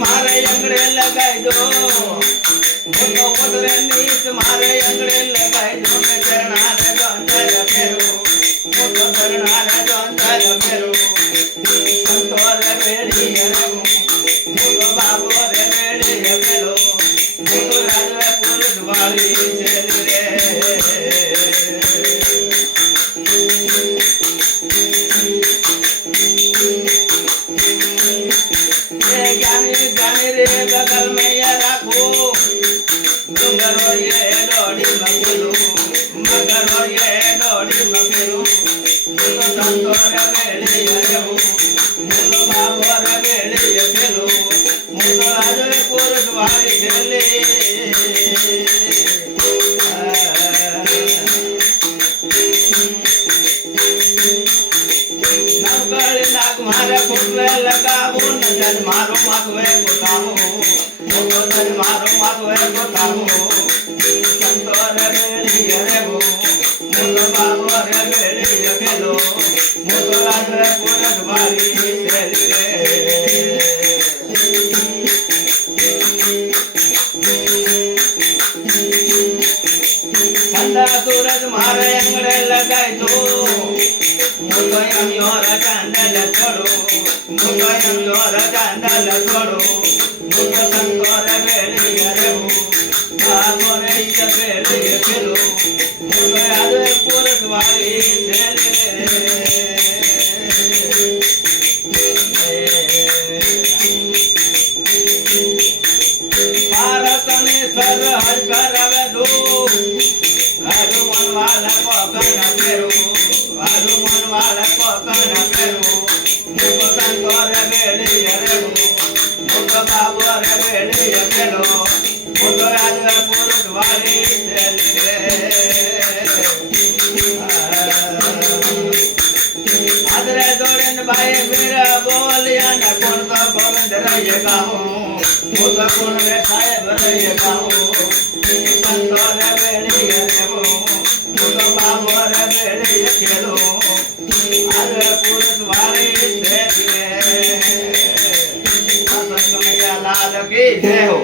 મારે અંગડે લગાઈ દો મોટો કોતરે નીચ મારે અંગડે લગાઈ દો મે ચરણા રે જોંદર ફેરો મોટો ચરણા રે જોંદર ફેરો સંતો રે વેડી રે મોટો બાબો રે વેડી ફેરો મોટો રાજવે પુરુષ વાળી છેલી રે बगल में ये रखो डूंगरो ये डोडी मगलो मगरो ये डोडी मगलो मुतो संतो रे बेली रे मुतो बाबो रे बेली खेलो मुतो आज पुरुष वाली खेले नगल नाग मारे फुटवे लगावो नजर मारो माथवे कोतावो मोटो नजर मारो माथवे कोतावो संतो रे बेली रे मोटो बाबो रे बेली खेलो मोटो राज रे पुरुष वाली सेली रे ठंडा सूरज मारे अंगड़े लगाई दो मोटो योर चांदल छोड़ो मोटो योर चांदल छोड़ो मोटो संतो रे बेली रे बाबो रे बेली खेलो मोटो आज पुरुष वाली सेली भारत ने सर हर करवे दो हनुमान वाला को कन फेरो हनुमान वाला को कन फेरो मोटो संतो रे बेली रे मोटो बाबो रे बेली खेलो मोटो आज पुरुष वाली सेली रे आदरे दोड़न भाई मेरा बोलिया न कोण तो गोविंद रहिए गाओ मोटो कोण रे साहेब रहिए गाओ संतो रे बेली रे मोटो बाबो रे बेली खेलो आज पुरुष वाली सेली रे लाल की जय हो।